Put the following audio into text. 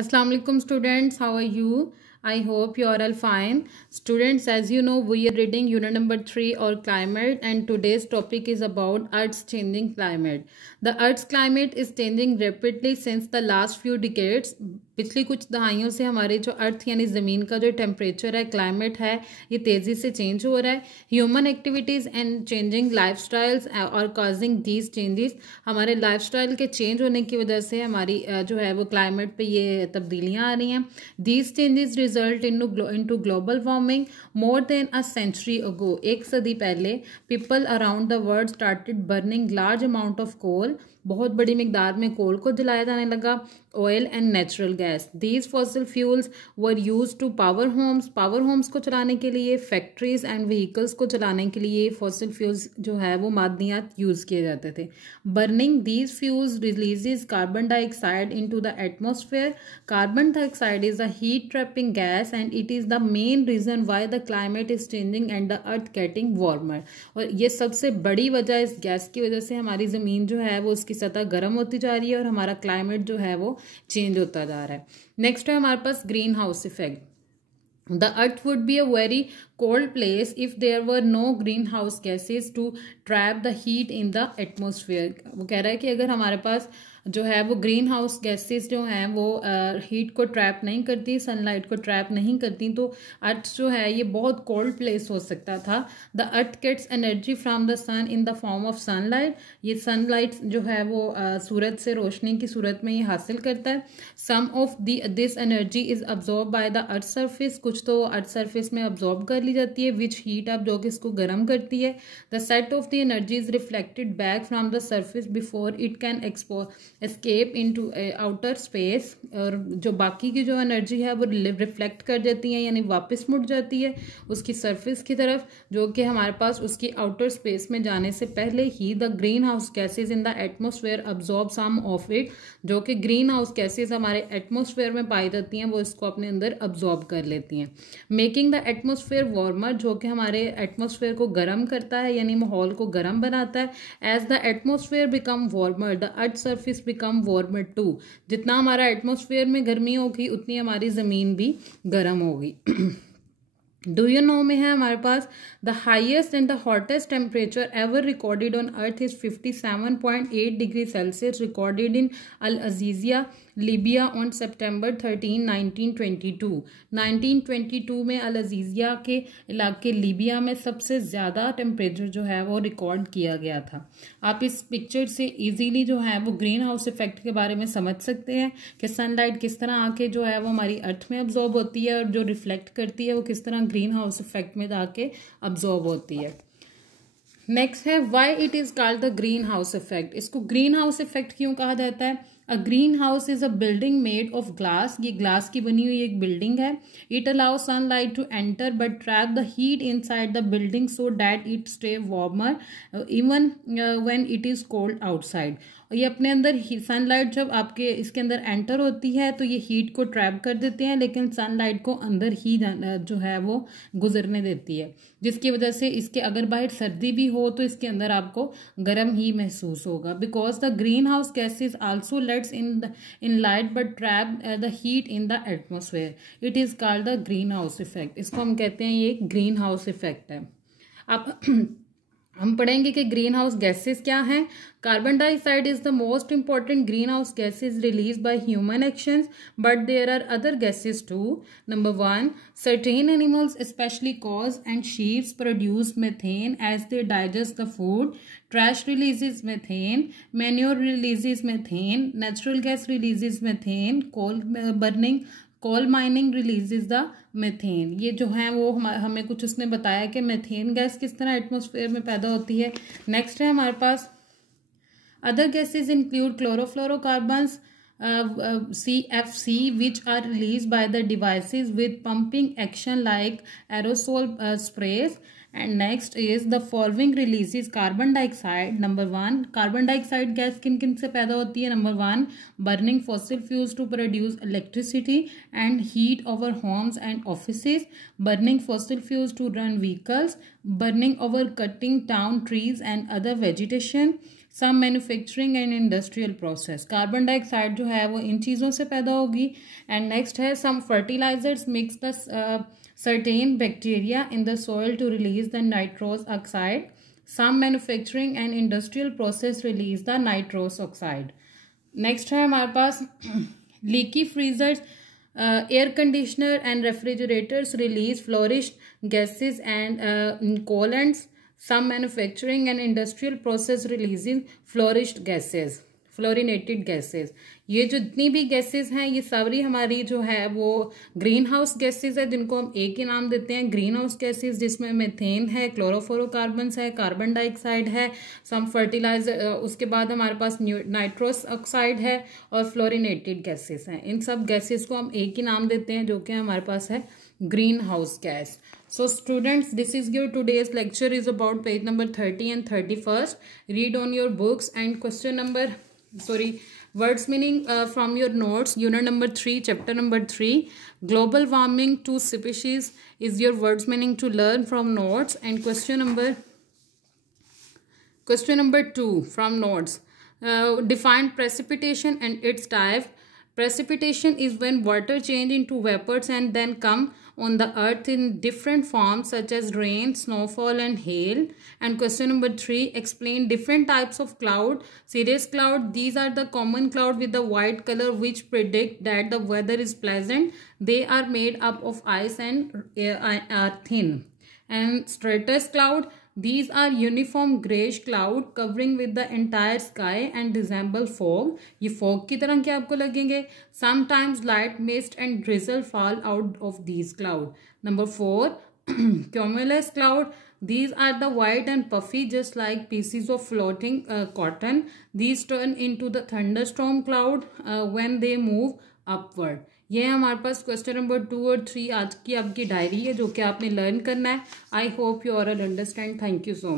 Assalamu alaikum students, how are you? I hope you are all fine. Students, as you know, we are reading unit number 3 or climate, and today's topic is about Earth's changing climate. The Earth's climate is changing rapidly since the last few decades. पिछली कुछ दहाइयों से हमारे जो अर्थ यानी ज़मीन का जो temperature है, क्लाइमेट है, ये तेज़ी से चेंज हो रहा है. Human activities and changing lifestyles और कॉजिंग दीज चेंजेस, हमारे लाइफस्टाइल के चेंज होने की वजह से हमारी जो है वो क्लाइमेट पे ये तब्दीलियाँ आ रही हैं. These changes result into global warming. More than a century ago, एक सदी पहले, people around the world started burning large amount of coal. बहुत बड़ी मिकदार में कोल को जलाया जाने लगा. Oil and natural gas, these fossil fuels were use to power homes को चलाने के लिए, फैक्ट्रीज एंड व्हीकल्स को चलाने के लिए फॉसिल फ्यूल्स जो है वो मादनियात यूज़ किए जाते थे. Burning these fuels releases carbon dioxide into the atmosphere. Carbon dioxide is a heat trapping gas and it is the main reason why the climate is changing and the earth getting warmer. और ये सबसे बड़ी वजह, इस gas की वजह से हमारी ज़मीन जो है वो उसकी सतह गर्म होती जा रही है और हमारा क्लाइमेट जो है वो चेंज होता जा रहा है. नेक्स्ट है हमारे पास greenhouse effect. The earth would be a very cold place if there were no greenhouse gases to trap the heat in the atmosphere. वो कह रहा है कि अगर हमारे पास जो है वो ग्रीन हाउस गैसेस जो हैं वो हीट को ट्रैप नहीं करती, सनलाइट को ट्रैप नहीं करती, तो अर्थ जो है ये बहुत कोल्ड प्लेस हो सकता था. The earth gets energy from the sun in the form of sunlight. ये सनलाइट जो है वो सूरज से रोशनी की सूरत में ये हासिल करता है. Some of this energy is absorb by the earth surface. कुछ तो अर्थ सरफेस में अब्जॉर्ब कर ली जाती है, विच हीट अप, जो कि इसको गर्म करती है. The set of the energy is reflected back from the surface before it can escape into outer space. और जो बाकी की जो एनर्जी है वो रिफ्लेक्ट कर जाती है यानी वापस मुड़ जाती है उसकी सरफेस की तरफ, जो कि हमारे पास उसकी आउटर स्पेस में जाने से पहले ही the green house gases in the atmosphere absorb some of it. जो कि ग्रीन हाउस गैसेज हमारे एटमोसफेयर में पाई जाती हैं वो इसको अपने अंदर अब्जॉर्ब कर लेती हैं. मेकिंग द एटमोसफेयर वार्मर, जो कि हमारे एटमोसफेयर को गर्म करता है यानी माहौल को गर्म बनाता है. As the atmosphere become warmer the earth surface become warmer too. जितना हमारा एटमोसफेयर में गर्मी होगी उतनी हमारी ज़मीन भी गर्म होगी. डू यू नो में है हमारे पास the highest and the hottest temperature ever recorded on earth is 57.8 degree Celsius recorded in Al Aziziyah Libya on September 13, 1922. 1922 में अल अजीजिया के इलाके लीबिया में सबसे ज़्यादा टेम्परेचर जो है वो रिकॉर्ड किया गया था. आप इस पिक्चर से इजीली जो है वो ग्रीन हाउस इफेक्ट के बारे में समझ सकते हैं कि सनलाइट किस तरह आके जो है वो हमारी अर्थ में अब्जॉर्ब होती है और जो रिफ्लेक्ट करती है वो किस तरह ग्रीन हाउस इफेक्ट में जाके अब्जॉर्ब होती है. नेक्स्ट है why it is called the greenhouse effect. इसको ग्रीन हाउस इफेक्ट क्यों कहा जाता है? A greenhouse is a building made of glass. ये ग्लास की बनी हुई एक बिल्डिंग है. It allow sunlight to enter but trap the heat inside the building so that it stay warmer even when it is cold outside. ये अपने अंदर sunlight जब आपके इसके अंदर एंटर होती है तो ये हीट को ट्रैप कर देते हैं, लेकिन सनलाइट को अंदर ही जो है वो गुजरने देती है, जिसकी वजह से इसके अगर बाहर सर्दी भी हो तो इसके अंदर आपको गर्म ही महसूस होगा. Because the green house gases also let's in light but trap the heat in the atmosphere. It is called the greenhouse effect. इसको हम कहते हैं ये ग्रीन हाउस इफेक्ट है. आप हम पढ़ेंगे कि ग्रीन हाउस गैसेस क्या हैं. Carbon dioxide is the most important green house gases release by human actions, but there are other gases too. Number 1, certain animals especially cows and sheeps produce methane as they digest the food. Trash releases methane. Manure releases methane. Natural gas releases methane. Coal mining releases the methane. ये जो है वो हमें कुछ उसने बताया कि methane gas किस तरह एटमॉस्फेयर में पैदा होती है. नेक्स्ट है हमारे पास other gases include chlorofluorocarbons CFC which are released by the devices with pumping action like aerosol sprays. And next is the following releases carbon dioxide. Number 1, carbon dioxide gas किन किन से पैदा होती है? Number 1, burning fossil fuels to produce electricity and heat our homes and offices. Burning fossil fuels to run vehicles. Burning over cutting down trees and other vegetation. Some manufacturing and industrial process, carbon dioxide जो है वो इन चीज़ों से पैदा होगी। And next है some fertilisers mix the certain bacteria in the soil to release the nitrous oxide, some manufacturing and industrial process release the nitrous oxide. Next है हमारे पास leaky freezers, air conditioner and refrigerators release flourished gases and coolants. Some manufacturing and industrial process releasing flourished gases, fluorinated gases. ये जो जितनी भी gases हैं ये सारी हमारी जो है वो ग्रीन हाउस गैसेस है, जिनको हम एक ही नाम देते हैं ग्रीन हाउस गैसेस, जिसमें मीथेन है, क्लोरोफ्लोरोकार्बन्स है, कार्बन डाइऑक्साइड है, सम फर्टिलाइजर, उसके बाद हमारे पास नाइट्रोस ऑक्साइड है और फ्लोरिनेटेड गैसेस हैं। इन सब गैसेस को हम एक ही नाम देते हैं जो कि हमारे पास है green house gas. So students, this is your today's lecture is about page number 30 and 31st. Read on your books and words meaning from your notes, unit number 3, chapter number 3. Global warming, 2 species is your words meaning to learn from notes. And question number 2 from notes. Define precipitation and its type. Precipitation is when water change into vapors and then come on the earth in different forms such as rain, snowfall and hail. And question number 3, explain different types of cloud. Cirrus cloud, these are the common cloud with the white color which predict that the weather is pleasant. They are made up of ice and are thin. And stratus cloud, these are uniform grayish cloud covering with the entire sky and resemble fog. ये fog की तरह क्या आपको लगेंगे? Sometimes light mist and drizzle fall out of these cloud. Number 4, cumulus cloud. These are the white and puffy just like pieces of floating cotton. These turn into the thunderstorm cloud when they move upward. ये हमारे पास question number 2 और 3 आज की आपकी diary है जो कि आपने लर्न करना है। I hope you all understand. Thank you so much.